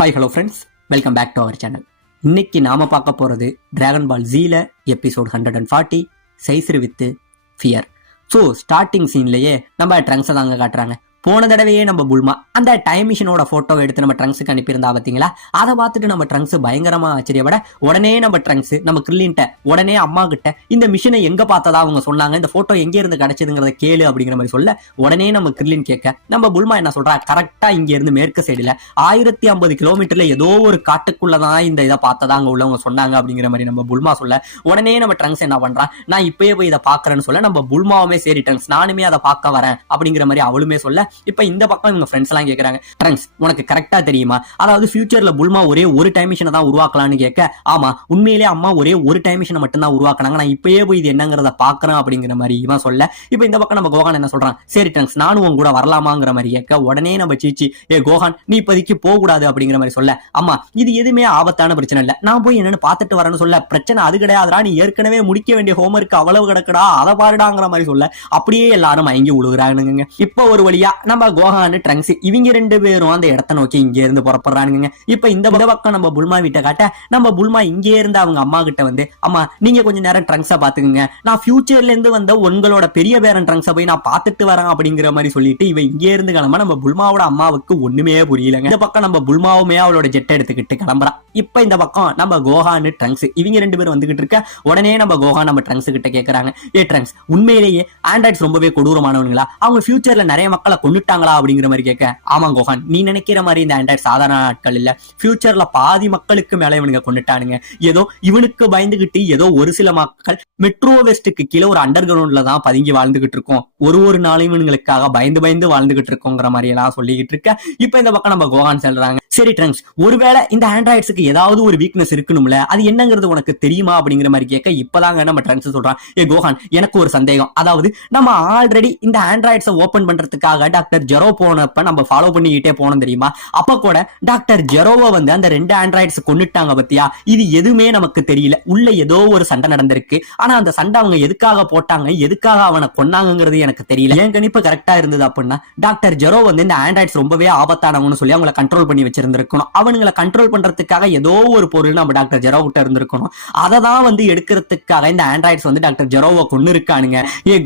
Hi hello friends, welcome back to our channel. இன்னைக்கு நாம பார்க்க போறது டிராகன் பால் ஜீல எபிசோட் 140 சைஸ்ரு வித் ஃபியர். ஸோ ஸ்டார்டிங் சீன்லயே நம்ம ட்ரங்க்ஸை தாங்க காட்டுறாங்க. போன தடவையே நம்ம புல்மா அந்த டைம் மிஷினோட போட்டோ எடுத்து நம்ம ட்ரங்க்ஸுக்கு அனுப்பியிருந்தா பார்த்தீங்களா? அதை பார்த்துட்டு நம்ம ட்ரங்க்ஸ் பயங்கரமா ஆச்சரியப்பட உடனே நம்ம ட்ரங்க்ஸ் நம்ம கிரில்லின்ட்ட உடனே அம்மா கிட்ட இந்த மிஷினை எங்க பார்த்ததா அவங்க சொன்னாங்க, இந்த போட்டோ எங்க இருந்து கிடைச்சதுங்கிறத கேளு அப்படிங்கிற மாதிரி சொல்ல உடனே நம்ம கிரில்லின் கேட்க நம்ம புல்மா என்ன சொல்றா, கரெக்டா இங்க இருந்து மேற்கு சைடுல 1050 கிலோமீட்டர்ல ஏதோ ஒரு காட்டுக்குள்ளதான் இந்த இதை பார்த்ததா அங்க உள்ளவங்க சொன்னாங்க அப்படிங்கிற மாதிரி நம்ம புல்மா சொல்ல உடனே நம்ம ட்ரங்க்ஸ் என்ன பண்றா, நான் இப்பயே போய் இதை பாக்குறேன்னு சொல்ல நம்ம புல்மாவுமே சரி ட்ரங்க்ஸ் நானுமே அதை பார்க்க வரேன் அப்படிங்கிற மாதிரி அவளுமே சொல்ல இப்ப இந்த பக்கம் இவங்க ஃப்ரெண்ட்ஸ் எல்லாம் கேக்குறாங்க, ட்ரங்க்ஸ் உனக்கு கரெக்டா தெரியுமா, அதாவது ஃபியூச்சர்ல புல்மா ஒரே ஒரு டைம் மிஷினை தான் உருவாக்கலாம்னு கேட்க, ஆமா உண்மையிலே அம்மா ஒரே ஒரு டைம் மிஷினை மட்டும் தான் உருவாக்குனாங்க, நான் இப்பயே போய் இது என்னங்கிறத பாக்குறேன் அப்படிங்கிற மாதிரி இவன் சொல்ல இப்ப இந்த பக்கம் நம்ம கோகான் என்ன சொல்றான், சரி ட்ரங்க்ஸ் நானும் உன் கூட வரலாமாங்கிற மாதிரி கேட்க உடனே நம்ம சீச்சி கோகான் நீ இப்போதைக்கு போக கூடாது அப்படிங்கிற மாதிரி சொல்ல, அம்மா இது எதுவுமே ஆபத்தான பிரச்சனை இல்ல, நான் போய் என்னன்னு பாத்துட்டு வரேன்னு சொல்ல, பிரச்சனை அது கிடையாதுடா, நீ ஏற்கனவே முடிக்க வேண்டிய ஹோம்ஒர்க் அவ்வளவு கிடக்குடா அதை பாருடாங்கிற மாதிரி சொல்ல அப்படியே எல்லாரும் மயங்கி விழுகுறானுங்க. இப்ப ஒரு வழியா நம்ம கோகான் ட்ரங்க்ஸ் இவங்க ரெண்டு பேரும் அந்த இடத்தை நோக்கி இங்க இருந்து புறப்படுறானுங்க. இப்ப இந்த பக்கம் நம்ம புல்மா வீட்டை காட்ட நம்ம புல்மா இங்கே இருந்து அவங்க அம்மா கிட்ட வந்து, அம்மா நீங்க கொஞ்ச நேரம் ட்ரங்க்ஸை பாத்துக்குங்க, நான் ஃபியூச்சர்ல இருந்து வந்த உங்களோட பெரிய பேரன் ட்ரங்க்ஸை போய் நான் பாத்துட்டு வரேன் அப்படிங்கிற மாதிரி சொல்லிட்டு இவ இங்கே இருந்து கிளம்ப நம்ம புல்மாவோட அம்மாவுக்கு ஒண்ணுமே புரியலங்க. இந்த பக்கம் நம்ம புல்மாவுமே அவளோட ஜெட்டை எடுத்துக்கிட்டு கிளம்புறா. இப்ப இந்த பக்கம் நம்ம கோகான் ட்ரங்க்ஸ் இவங்க ரெண்டு பேரும் வந்துகிட்டு இருக்க உடனே நம்ம கோகான் நம்ம ட்ரங்க்ஸ் கிட்ட கேக்குறாங்க, ட்ரங்க்ஸ் உண்மையிலேயே ஆண்ட்ராய்ட்ஸ் ரொம்பவே கொடூரமானவங்களா, அவங்க ஃபியூச்சர்ல நிறைய மக்களை கொண்டுட்டாங்களா அப்படிங்கிற மாதிரி கேட்க, ஆமா கோகான் நீ நினைக்கிற மாதிரி இந்த ஆண்ட்ராய்ட் சாதாரண ஆட்கள் இல்ல, ஃபியூச்சர்ல பாதி மக்களுக்கு மேல இவனுங்க கொண்டுட்டானுங்க, ஏதோ இவனுக்கு பயந்துகிட்டு ஏதோ ஒரு சில மக்கள் மெட்ரோ வெஸ்ட்டுக்கு கீழே ஒரு அண்டர் கிரவுண்ட்ல தான் பதுங்கி வாழ்ந்துகிட்டு இருக்கோம், ஒரு நாளும் இவனுங்களுக்காக பயந்து வாழ்ந்துகிட்டு இருக்கோங்கிற மாதிரி எல்லாம் சொல்லிக்கிட்டு இருக்க இப்ப இந்த பக்கம் நம்ம கோகான் சொல்றாங்க, சரி ட்ரங்க்ஸ் ஒருவேளை இந்த ஆண்ட்ராய்ட்ஸுக்கு ஏதாவது ஒரு வீக்னஸ் இருக்கணும்ல, அது என்னங்கிறது உனக்கு தெரியுமா அப்படிங்கிற மாதிரி கேட்க இப்பதாங்க நம்ம ட்ரங்க்ஸ் சொல்றான், கோகான் எனக்கு ஒரு சந்தேகம், அதாவது நம்ம ஆல்ரெடி இந்த ஆண்ட்ராய்ட்ஸை ஓபன் பண்றதுக்காக டாக்டர் ஜெரோ போனப்ப நம்ம ஃபாலோ பண்ணிக்கிட்டே போனோம் தெரியுமா, அப்ப கூட டாக்டர் ஜெரோவை வந்து அந்த 2 ஆண்ட்ராய்ட்ஸ் கொண்டுட்டாங்க பத்தியா, இது எதுவுமே நமக்கு தெரியல, உள்ள ஏதோ ஒரு சண்டை நடந்திருக்கு, ஆனா அந்த சண்டை அவங்க எதுக்காக போட்டாங்க எதுக்காக அவனை கொன்னாங்கிறது எனக்கு தெரியல, என் கணிப்பு கரெக்டா இருந்தது அப்படின்னா டாக்டர் ஜெரோ வந்து இந்த ஆண்ட்ராய்ட்ஸ் ரொம்பவே ஆபத்தானவங்கன்னு சொல்லி அவங்களை கண்ட்ரோல் பண்ணி வச்சிருந்திருக்கணும், அவனுங்களை கண்ட்ரோல் பண்றதுக்காக ஏதோ ஒரு பொருள் நம்ம டாக்டர் ஜெரோ கிட்ட இருந்திருக்கணும், அதை தான் வந்து எடுக்கிறதுக்காக இந்த ஆண்ட்ராய்ட்ஸ் வந்து டாக்டர் ஜெரோவை கொண்டு இருக்கானுங்க.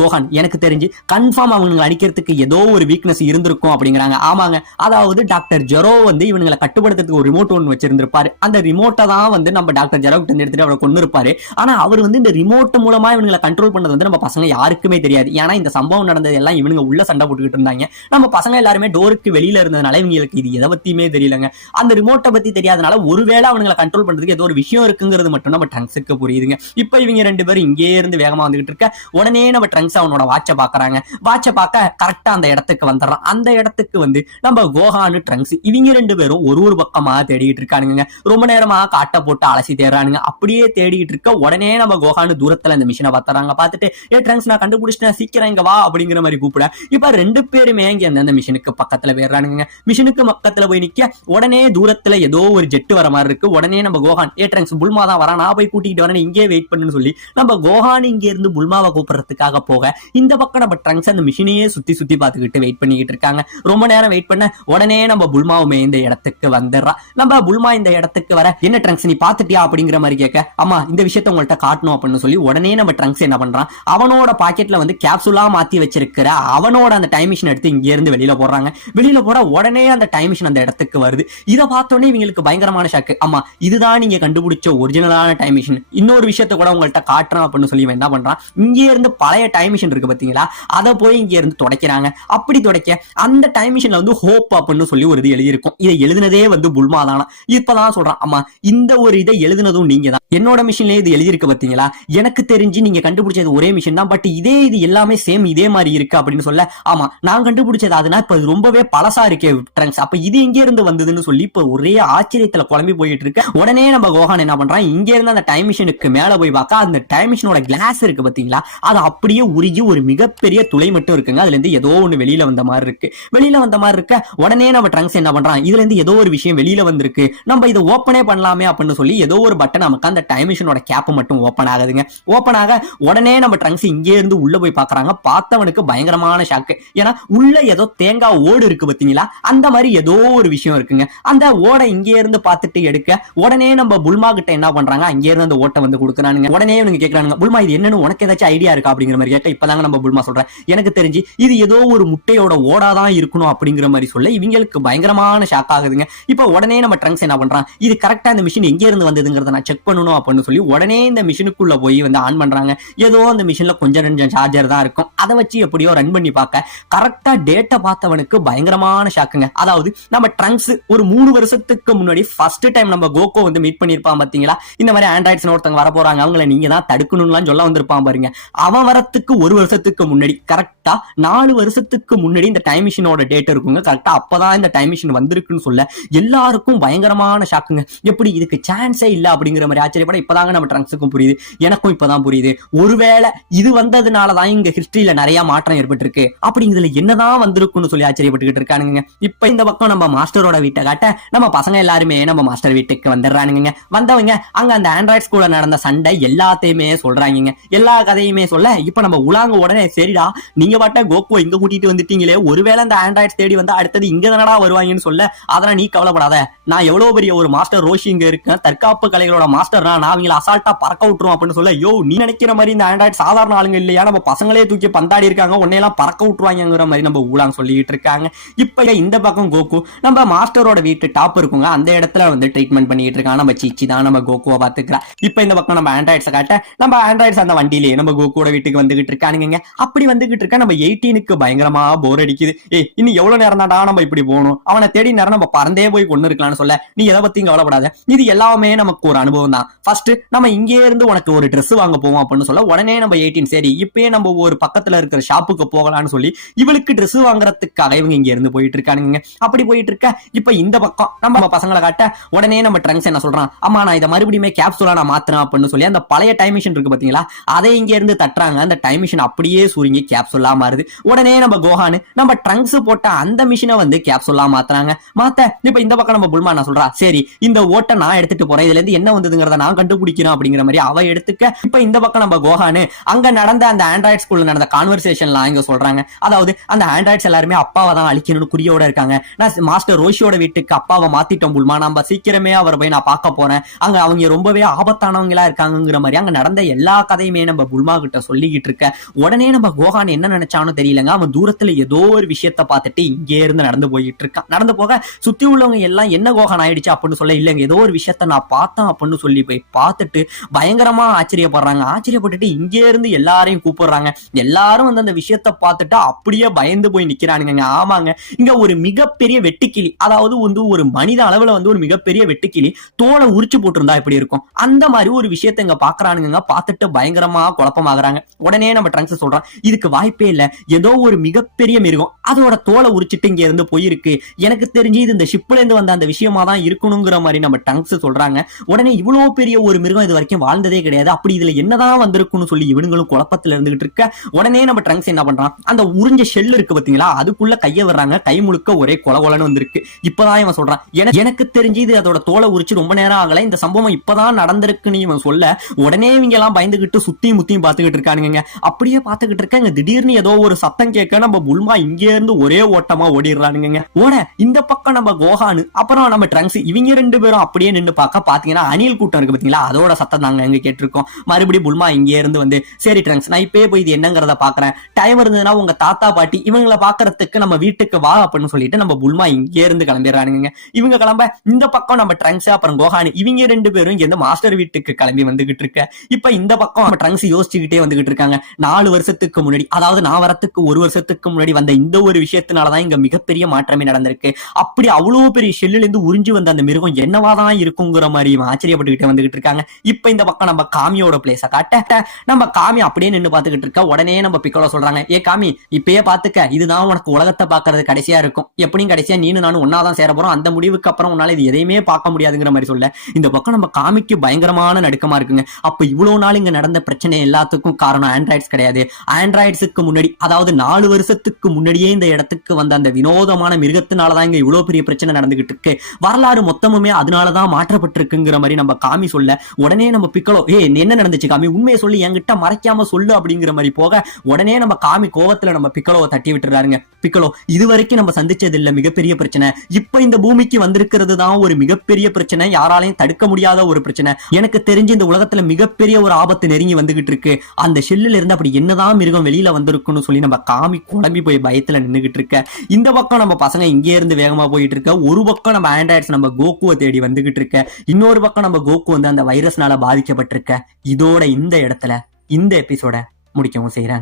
கோகான் எனக்கு தெரிஞ்சு கன்ஃபார்ம் அவங்களை அடிக்கிறதுக்கு ஏதோ ஒரு வீக்னஸ் இருந்திருக்கும் அப்படிங்கிறாங்க. ஆமாங்க, அதாவது டாக்டர் ஜெரோ வந்து இவங்களை கட்டுப்படுத்துறதுக்கு ஒரு ரிமோட் ஒன்று வச்சிருந்திருப்பாரு, அந்த ரிமோட்டை தான் வந்து நம்ம டாக்டர் ஜெரோ கிட்ட எடுத்துட்டு அவரை கொண்டு இருப்பாரு, ஆனா அவர் வந்து இந்த ரிமோட் மூலமா இவங்களை கண்ட்ரோல் பண்ணது வந்து நம்ம பசங்க யாருக்குமே தெரியாது, ஏன்னா இந்த சம்பவம் நடந்தது எல்லாம் இவனுங்க உள்ள சண்டை போட்டுக்கிட்டு இருந்தாங்க, நம்ம பசங்க எல்லாருமே டோருக்கு வெளியில இருந்ததுனால இவங்களுக்கு இது எதை பத்தியுமே தெரியலங்க, அந்த ரிமோட்டை பத்தி தெரியாதனால ஒருவேளை அவங்களை கண்ட்ரோல் பண்றதுக்கு ஏதோ ஒரு விஷயம் இருக்குங்கிறது மட்டும் நம்ம ட்ரங்க்ஸுக்கு புரியுதுங்க. இப்ப இவங்க ரெண்டு பேரும் இங்கே இருந்து வேகமா வந்துகிட்டு இருக்க உடனே நம்ம ட்ரங்க்ஸ் அவனோட வாட்சை பாக்குறாங்க, வாட்சை பார்க்க கரெக்டா அந்த இடத்துக்கு வந்துடுறான். அந்த இடத்துக்கு வந்து நம்ம கோகான் ட்ரங்க்ஸ் இவங்க ரெண்டு பேரும் ஒரு பக்கமா தேடிட்டு இருக்கானுங்க, ரொம்ப நேரமா காட்டை போட்டு அலசி தேடுறானுங்க. அப்படியே தேடிட்டு இருக்க உடனே நம்ம கோகான் தூரத்துல அந்த மிஷினை பார்த்துறாங்க, பார்த்துட்டு ட்ரங்க்ஸ் நான் கண்டுபிடிச்சிட்டேன் சீக்கிரம் இங்க வா அப்படிங்கிற மாதிரி கூப்பிட இப்ப ரெண்டு பேருமே இங்க அந்த மிஷினுக்கு பக்கத்துல போயிடுறானுங்க. மிஷினுக்கு பக்கத்துல போய் நிக்க உடனே தூரத்துல ஏதோ ஒரு ஜெட்டு வர மாதிரி இருக்கு, உடனே நம்ம கோகான் ட்ரங்க்ஸ் புல்மா தான் வரா, நான் போய் கூட்டிட்டு வரேன் இங்கே வெயிட் பண்ணுன்னு சொல்லி நம்ம கோகான் இங்க இருந்து புல்மாவை கூப்பிடுறதுக்காக போக இந்த பக்கம் நம்ம ட்ரங்க்ஸ் அந்த மிஷினையே சுத்தி பார்த்துக்கிட்டு வெயிட் பண்ணிக்கிட்டு இருக்காங்க. ரொம்ப நேரம் வெயிட் பண்ண உடனே நம்ம புல்மாவுமே இந்த இடத்துக்கு வந்துடுறா. நம்ம புல்மா இந்த இடத்துக்கு வர, என்ன ட்ரங்க்ஸ் நீ பாத்துட்டியா அப்படிங்கிற மாதிரி கேட்க, அம்மா இந்த விஷயத்த உங்கள்ட்ட காட்டணும் அப்படின்னு சொல்லி உடனே நம்ம ட்ரங்க்ஸ் என்ன பண்றான், அவனோட பாக்கெட்ல வந்து கேப்சூலா மாத்தி வச்சிருக்கிற அவனோட அந்த டைம் மிஷின் எடுத்து இங்க இருந்து வெளியில போடுறாங்க. வெளியில போட உடனே அந்த டைம் மிஷின் அந்த இடத்துக்கு வருது. இதை பார்த்தோன்னே இவங்களுக்கு பயங்கரமான ஷாக்கு, அம்மா இதுதான் நீங்க கண்டுபிடிச்ச ஒரிஜினலான டைம் மிஷின், இன்னொரு விஷயத்த கூட உங்கள்ட்ட காட்டுறான் அப்படின்னு சொல்லி என்ன பண்றான், இங்க இருந்து பழைய டைம் மிஷின் இருக்கு பாத்தீங்களா, அதை போய் இங்க இருந்து துடைக்கிறாங்க. அப்படி துடைக்க அந்த டைம் மிஷின்ல வந்து ஹோப் அப்படின்னு சொல்லி ஒரு இது எழுதியிருக்கும், இதை எழுதினதே வந்து புல்மா தானா. இப்பதான் சொல்றான், அம்மா இந்த ஒரு இதை எழுதினதும் நீங்க தான், என்னோட மிஷின்லயே இது எழுதியிருக்கு பாத்தீங்களா, எனக்கு தெரிஞ்சு நீங்க கண்டுபிடிச்சது ஒரே மிஷின் தான், பட் இது எல்லாமே சேம் இதே மாதிரி இருக்கு அப்படின்னு சொல்ல, ஆமா நான் கண்டுபிடிச்சது அதுனா இப்ப ரொம்பவே பழசா இருக்கே ட்ரங்க்ஸ், அப்ப இது இங்க இருந்து வந்ததுன்னு சொல்லி இப்ப ஒரே ஆச்சரியத்துல குழம்பி போயிட்டு இருக்க உடனே நம்ம கோகான் என்ன பண்றான், இங்க இருந்து அந்த டைம் மிஷினுக்கு மேல போய் பார்க்க அந்த டைம் மிஷினோட கிளாஸ் இருக்கு பாத்தீங்களா, அது அப்படியே உருகி ஒரு மிகப்பெரிய துளை மட்டும் இருக்குங்க, அதுல இருந்து ஏதோ ஒண்ணு வெளியில வந்த மாதிரி இருக்கு. வெளியில வந்த மாதிரி இருக்க உடனே நம்ம ட்ரங்க்ஸ் என்ன பண்றான், இதுல இருந்து ஏதோ ஒரு விஷயம் வெளியில வந்திருக்கு, நம்ம இதை ஓப்பனே பண்ணலாமே அப்படின்னு சொல்லி ஏதோ ஒரு பட்டன் நமக்கு அந்த டைம் மிஷினோட கேப் மட்டும் ஓப்பன் ஆகுதுங்க. ஓப்பன் ஆக உடனே நம்ம ட்ரங்க்ஸ் இங்கே இருந்து உள்ள போய் பாக்குறாங்க. பார்த்தவனுக்கு பயங்கரமான ஷாக்கு. ஏன்னா உள்ள ஏதோ தேங்காய் ஓடு இருக்கு பாத்தீங்களா, அந்த மாதிரி ஏதோ ஒரு விஷயம் இருக்குங்க. அந்த ஓடை இங்கே இருந்து பார்த்துட்டு எடுக்க உடனே நம்ம புல்மா கிட்ட என்ன பண்றாங்க, அங்கே இருந்து அந்த ஓட்டை வந்து கொடுக்குறானுங்க. உடனே இவங்க கேட்கறாங்க, புல்மா இது என்னன்னு உனக்கு ஏதாச்சும் ஐடியா இருக்கா அப்படிங்கிற மாதிரி கேட்க, இப்பதாங்க நம்ம புல்மா சொல்றேன், எனக்கு தெரிஞ்சு இது ஏதோ ஒரு முட்டையோட ஓடாதான் இருக்கணும் அப்படிங்கிற மாதிரி சொல்ல இவங்களுக்கு பயங்கரமான ஷாக் ஆகுதுங்க. இப்ப உடனே நம்ம ட்ரங்க்ஸ் என்ன பண்றான், இது கரெக்டா இந்த மிஷின் எங்க இருந்து வந்ததுங்கிறத நான் செக் பண்ணணும் அப்படின்னு சொல்லி உடனே இந்த மிஷினுக்குள்ள போய் வந்து ஆன் பண்றாங்க. ஏதோ அந்த மிஷின்ல கொஞ்சம் சார்ஜர் தான் இருக்கும், அதை வச்சு எப்படியோ ரன் பண்ணி பார்க்க கரெக்டா டேட்டா பார்த்தவனுக்கு பயங்கரமான ஷாக்குங்க. அதாவது நம்ம ட்ரங்க்ஸ் ஒரு 3 வருஷத்துக்கு முன்னாடி ஃபர்ஸ்ட் டைம் நம்ம கோகோ வந்து மீட் பண்ணிருப்பான் பாத்தீங்களா, இந்த மாதிரி ஆண்ட்ராய்ட்ஸ் ஒருத்தங்க வர போறாங்க, அவங்களை நீங்க தான் தடுக்கணும்லாம் சொல்ல வந்திருப்பான் பாருங்க. அவன் வரத்துக்கு 1 வருஷத்துக்கு முன்னாடி கரெக்டா 4 வருஷத்துக்கு முன்னாடி இந்த டைம் மிஷினோட டேட் இருக்குங்க. கரெக்டா அப்பதான் இந்த டைம் மிஷின் வந்திருக்குன்னு சொல்ல எல்லாருக்கும் பயங்கரமான ஷாக்குங்க. எப்படி இதுக்கு சான்ஸே இல்ல அப்படிங்கிற மாதிரி ஆச்சரியப்பட இப்பதாங்க நம்ம ட்ரங்க்ஸுக்கும் புரியுது, எனக்கும் இப்பதான் புரியுது. ஒருவேளை இது வந்ததுனாலதான் இங்க ஹிஸ்டரியில நிறைய மாற்றம் ஏற்பட்டிருக்கு, அப்படி இதுல என்னதான் வந்திருக்குன்னு சொல்லி ஆச்சரியப்பட்டுக்கிட்டு இருக்கானுங்க. இப்ப இந்த பக்கம் நம்ம மாஸ்டரோட வீட்டை காட்ட நம்ம பசங்க எல்லாருமே நம்ம மாஸ்டர் வீட்டுக்கு வந்துடுறானுங்க. வந்தவங்க அங்க அந்த ஆண்ட்ராய்ட் ஸ்கூல்ல நடந்த சண்டை எல்லாத்தையுமே சொல்றாங்க, எல்லா கதையுமே சொல்ல இப்ப நம்ம உலாங்க உடனே சரிடா நீங்க பாட்ட கோகோ இங்க கூட்டிட்டு வந்துட்டீங்களே, ஒருவேளை அந்த ஆண்ட்ராய்ட் தேடி வந்து அடுத்தது இங்க தானடா வருவாங்கன்னு சொல்ல, அதெல்லாம் நீ கவலைப்படாத, நான் எவ்வளவு பெரிய ஒரு மாஸ்டர் ரோஷி இங்க இருக்கேன், தற்காப்பு கலைகளோட மாஸ்டர் நான் அவங்களை அசால்ட்டா பறக்க விட்டுரும் அப்படின்னு சொல்ல, யோ நீ நினைக்கிற மாதிரி இந்த ஆண்ட்ராய்ட் சாதாரண ஆளுங்க இல்லையா, நம்ம பசங்களே தூக்கி பந்தாடி இருக்காங்க, உன்னையெல்லாம் பறக்க விட்டுருவாங்கிற மாதிரி நம்ம ஊழாங்க சொல்லிட்டு இருக்காங்க. இப்ப இந்த பக்கம் கோகு நம்ம மாஸ்டரோட வீட்டு டாப் இருக்குங்க, அந்த இடத்துல வந்து ட்ரீட்மெண்ட் பண்ணிட்டு இருக்காங்க. நம்ம சீச்சி தான் நம்ம கோகுவை பாத்துக்கிறா. இப்ப இந்த பக்கம் நம்ம ஆண்ட்ராய்ட்ஸ் காட்ட நம்ம ஆண்ட்ராய்ட்ஸ் அந்த வண்டியிலேயே நம்ம கோகுவோட வீட்டுக்கு வந்துகிட்டு இருக்கானுங்க. அப்படி வந்துகிட்டு இருக்க நம்ம 18க்கு பயங்கரமா போர் அடிக்குது. இன்னும் எவ்வளவு நேரம் தான்டா நம்ம இப்படி போகணும், அவனை தேடி நேரம் நம்ம பறந்தே போய் கொண்டு இருக்கலாம்னு சொல்ல, நீ எதை பத்தியும் கவலைப்படாத, இது எல்லாமே நமக்கு ஒரு அனுபவம் தான், ஃபர்ஸ்ட் நம்ம இங்கே இருந்து உனக்கு ஒரு ட்ரெஸ் வாங்க போவோம் அப்படின்னு சொல்ல உடனே நம்ம 18 சரி இப்பயே நம்ம ஒரு பக்கத்துல இருக்கிற ஷாப்புக்கு போகலாம்னு சொல்லி இவளுக்கு ட்ரெஸ் வாங்குறதுக்காக இவங்க இங்க இருந்து போயிட்டு இருக்கானுங்க. அப்படி போயிட்டு இருக்க இப்ப இந்த பக்கம் நம்ம பசங்களை காட்ட உடனே நம்ம ட்ரங்க்ஸ் என்ன சொல்றான், அம்மா நான் இதை மறுபடியுமே கேப்சூலா நான் மாத்துறேன் அப்படின்னு சொல்லி அந்த பழைய டைம் மிஷின் இருக்கு பாத்தீங்களா, அதை இங்க இருந்து தட்டுறாங்க. அந்த டைம் மிஷின் அப்படியே சுருங்கி கேப்சூலா மாறுது. உடனே நம்ம கோஹானு நம்ம ட்ரங்க்ஸ் போட்ட அந்த மிஷினை வந்து கேப்சூலா மாத்துறாங்க. மாத்த இப்ப இந்த பக்கம் நம்ம புல்மா என்ன சொல்றா, சரி இந்த ஓட்டை நான் எடுத்துட்டு போறேன், இதுல இருந்து என்ன வந்ததுங்கிறத நான் கண்டுபிடிக்கிறேன் அப்படிங்கிற மாதிரி அவ எடுத்துக்க. இப்ப இந்த பக்கம் நம்ம கோஹானு அங்க நடந்த அந்த ஆண்ட்ராய்ட் ஸ்கூல்ல நடந்த கான்வர்சேஷன்லாம் இங்க சொல்றாங்க. அதாவது அந்த ஆண்ட்ராய்ட்ஸ் எல்லாருமே அப்பாவை தான் அழிக்கணும்னு குறியோட இருக்காங்க. நான் மாஸ்டர் ரோஷியோட வீட்டுக்கு அப்பாவை மாத்திட்டோம் புல்மா, நம்ம சீக்கிரமே அவரை போய் நான் பார்க்க போறேன், அங்க அவங்க ரொம்பவே ஆபத்தானவங்களா இருக்காங்கிற மாதிரி அங்க நடந்த எல்லா கதையுமே நம்ம புல்மா கிட்ட சொல்லிக்கிட்டு இருக்க. உடனே நம்ம கோஹான் என்ன நினைச்சானோ தெரியலங்க, அவன் தூரத்துல ஏதோ ஒரு விஷயத்த பார்த்துட்டு இங்கே இருந்து நடந்து போயிட்டு இருக்கான். நடந்து போக சுத்தி உள்ளவங்க எல்லாம் என்ன கோஹான் ஆயிடுச்சு அப்படின்னு சொல்ல, இல்லைங்க ஏதோ ஒரு விஷயத்த நான் பார்த்தேன் அப்படின்னு சொல்லி போய் பார்த்துட்டு பயங்கரமா ஆச்சரியப்படுறாங்க. ஆச்சரியப்பட்டுட்டு இங்கே இருந்து எல்லாரையும் கூப்பிடுறாங்க. எல்லாரும் வந்து அந்த விஷயத்த பார்த்துட்டு அப்படியே பயந்து போய் நிக்கிறானுங்க. ஆமாங்க, இங்க ஒரு மிகப்பெரிய வெட்டுக்கிளி, அதாவது வந்து ஒரு மனித அளவுல வந்து ஒரு மிகப்பெரிய வெட்டுக்கிளி தோலை உரிச்சு போட்டிருந்தா எப்படி இருக்கும், அந்த மாதிரி ஒரு விஷயத்த இங்க பாக்குறானுங்க. பார்த்துட்டு பயங்கரமா குழப்பமாகறாங்க. உடனே நம்ம ட்ரங்க்ஸ் சொல்றான், இதுக்கு வாய்ப்பே இல்ல, ஏதோ ஒரு மிகப்பெரிய மிருகம் அதோட தோலை உரிச்சிட்டு இங்க இருந்து போயிருக்கு, எனக்கு தெரிஞ்சு இது இந்த ஷிப்ல இருந்து வந்த அந்த விஷயமா தான் இருக்கணுங்கிற மாதிரி நம்ம ட்ரங்க்ஸ் சொல்றாங்க. உடனே இவ்வளவு பெரிய ஒரு மிருகம் இது வரைக்கும் வாழ்ந்ததே கிடையாது, அப்படி இதுல என்னதான் வந்திருக்குன்னு சொல்லி இவனுங்களும் குழப்பத்துல இருந்துகிட்டு இருக்க. உடனே நம்ம ட்ரங்க்ஸ் என்ன பண்றான், அந்த உறிஞ்ச ஷெல் இருக்கு பாத்தீங்களா, அதுக்குள்ள கைய வர்றாங்க. கை முழுக்க ஒரே கொலகொலன்னு வந்திருக்கு. இப்பதான் இவன் சொல்றான், எனக்கு தெரிஞ்சு இது அதோட தோலை உரிச்சு ரொம்ப நேரம் ஆகல, இந்த சம்பவம் இப்பதான் நடந்திருக்குன்னு இவன் சொல்ல உடனே இவங்க எல்லாம் பயந்துகிட்டு சுத்தியும் முத்தியும் பாத்துக்கிட்டு இருக்கானுங்க. அப்படியே பாத்துக்கிட்டு இருக்க திடீர்னு ஏதோ ஒரு சத்தம் கேட்க நம்ம புல்மா இங்கே இருந்து ஒரே ஓட்டமா ஓடிடுறானுங்க. ஓட இந்த பக்கம் நம்ம கோஹானு அப்புறம் நம்ம ட்ரங்க்ஸ் இவங்க 2 பேரும் அப்படியே நின்று பார்க்க, பாத்தீங்கன்னா அணில் கூட்டம் இருக்கு பாத்தீங்களா, அதோட சத்தம் நாங்க எங்க கேட்டிருக்கோம். மறுபடியும் புல்மா இங்கே இருந்து வந்து, சரி ட்ரங்க்ஸ் நான் இப்பயே போய் இது என்னங்கிறத பாக்குறேன், டைம் இருந்ததுன்னா உங்க தாத்தா பாட்டி இவங்களை பாக்குறதுக்கு நம்ம வீட்டுக்கு வா அப்படின்னு சொல்லிட்டு நம்ம புல்மா இங்கே இருந்து கிளம்பிடுறானுங்க. இவங்க கிளம்ப இந்த பக்கம் நம்ம ட்ரங்க்ஸ் அப்புறம் கோஹானு இவங்க 2 பேரும் இங்க இருந்து மாஸ்டர் வீட்டுக்கு கிளம்பி வந்துகிட்டு இருக்க. இப்ப இந்த பக்கம் நம்ம ட்ரங்க்ஸ் யோசிச்சுக்கிட்டே வந்துகிட்டு இருக்காங்க. 4 வருஷத்துக்கு முன்னாடி, அதாவது நான் வரத்துக்கு 1 வருஷத்துக்கு முன்னாடி வந்த இந்த ஒரு விஷயத்தினாலதான் இங்க மிகப்பெரிய மாற்றமே நடந்திருக்கு. அப்படி அவ்வளவு பெரிய ஷெல்லுல இருந்து உறிஞ்சு வந்த அந்த மிருகம் என்னவாதான் இருக்குங்கிற மாதிரி ஆச்சரியப்பட்டுக்கிட்டே வந்துகிட்டு இருக்காங்க. இப்ப இந்த பக்கம் நம்ம காமியோட பிளேஸ காட்ட நம்ம காமி அப்படியே நின்று பாத்துக்கிட்டு இருக்க. உடனே நம்ம பிக்கோல சொல்றாங்க, ஏ காமி இப்பயே பாத்துக்க, இதுதான் உனக்கு உலகத்தை பாக்குறது கடைசியா இருக்கும், எப்படியும் கடைசியா நீனு நானும் ஒன்னாதான் சேர போறோம், அந்த முடிவுக்கு அப்புறம் உன்னால இது எதையுமே பார்க்க முடியாதுங்கிற மாதிரி சொல்ல இந்த பக்கம் நம்ம காமிக்கு பயங்கரமான நடுக்கமா இருக்குங்க. அப்ப இவ்வளவு நாள் இங்க நடந்த பிரச்சனை எல்லாத்துக்கும் காரணம் ஆண்ட்ராய்ட்ஸ் கிடையாது. ஆண்ட்ராய்ட்ஸுக்கு முன்னாடி, அதாவது 4 வருஷத்துக்கு வருஷத்துக்கு முன்னாடியே இந்த இடத்துக்கு வந்த அந்த வினோதமான மிருகத்தினாலதான் இங்க இவ்வளவு பெரிய பிரச்சனை நடந்துகிட்டு இருக்கு, வரலாறு மொத்தமுமே அதனாலதான் மாற்றப்பட்டிருக்குங்கிற மாதிரி நம்ம காமி சொல்ல உடனே நம்ம பிக்கலோ என்ன நடந்துச்சு காமி, உண்மையை சொல்லி என்கிட்ட மறைக்காம சொல்லு அப்படிங்கிற மாதிரி போக உடனே நம்ம காமி கோவத்துல நம்ம பிக்கலோவை தட்டி விட்டுறாருங்க. பிக்கலோ, இது வரைக்கும் நம்ம சந்திச்சது இல்ல மிகப்பெரிய பிரச்சனை, இப்ப இந்த பூமிக்கு வந்திருக்கிறது தான் ஒரு மிகப்பெரிய பிரச்சனை, யாராலையும் தடுக்க முடியாத ஒரு பிரச்சனை. எனக்கு தெரிஞ்சு இந்த உலகத்துல மிகப்பெரிய ஒரு ஆபத்து நெருங்கி வந்துகிட்டு இருக்கு, அந்த ஷெல்லுல இருந்து அப்படி என்னதான் மிருகம் வெளியில வந்திருக்குன்னு சொல்லி நம்ம காமி குழம்பி போய் பயத்துல நின்னுகிட்டு இருக்க. இந்த பக்கம் நம்ம பசங்க இங்கே இருந்து வேகமா போயிட்டு இருக்க, ஒரு பக்கம் நம்ம ஆண்ட்ராய்ட்ஸ் நம்ம கோகுவை தேடி வந்துகிட்டு இருக்க, இன்னொரு பக்கம் நம்ம கோகு வந்து அந்த வைரஸ்னால பாதிக்கப்பட்டிருக்க. இதோட இந்த இடத்துல இந்த எபிசோட முடிக்கவும் செய்யறாங்க.